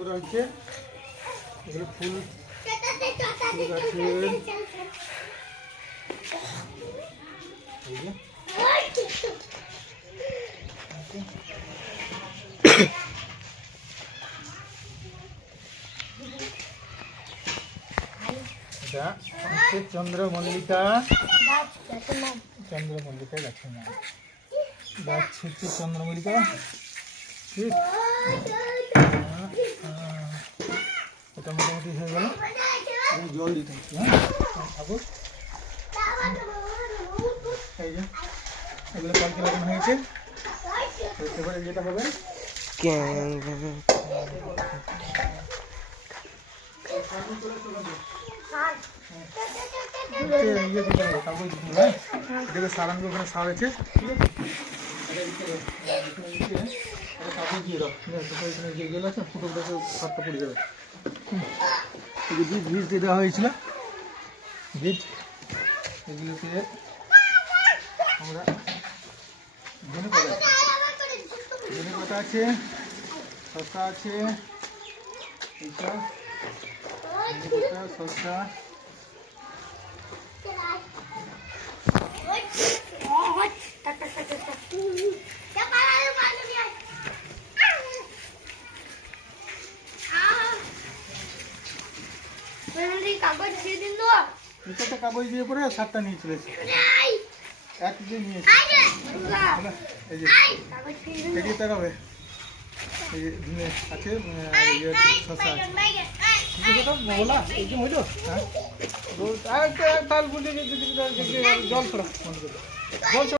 করা হচ্ছে। এগুলো ফুল গাছের এটা হচ্ছে চন্দ্রমল্লিকা। চন্দ্রমল্লিকা গাছের নাম, গাছ হচ্ছে চন্দ্রমল্লিকা। ঠিক, এটা মোটামুটি হয়ে গেল। জল দিতে হচ্ছে। হ্যাঁ, ঠাকুর এই যে এগুলো কালকে লাগানো হয়েছে। এবারে যেটা হবে সারাঙ্গ ওখানে সার আছে, ঠিক আছে? কাপড় দিয়ে দাও, ঠিক আছে? এখানে যে গেল আছে ফুটোটাকে সারটা পড়ে যাবে। বীজ দিয়ে দেওয়া হয়েছিল, বীজ এগুলোতে আমরা ধনে পাতা আছে, শসা আছে, এইটা শসা, কাগজ দিয়ে পরে সারটা নিয়ে চলেছে, এক দিয়ে নিয়েছে। এই যে এদিকে তাকাবে, এই যে ধনে আছে, শসা আছে। বলা এই যে হইল। হ্যাঁ, জল ছড়া, জল ছড়া।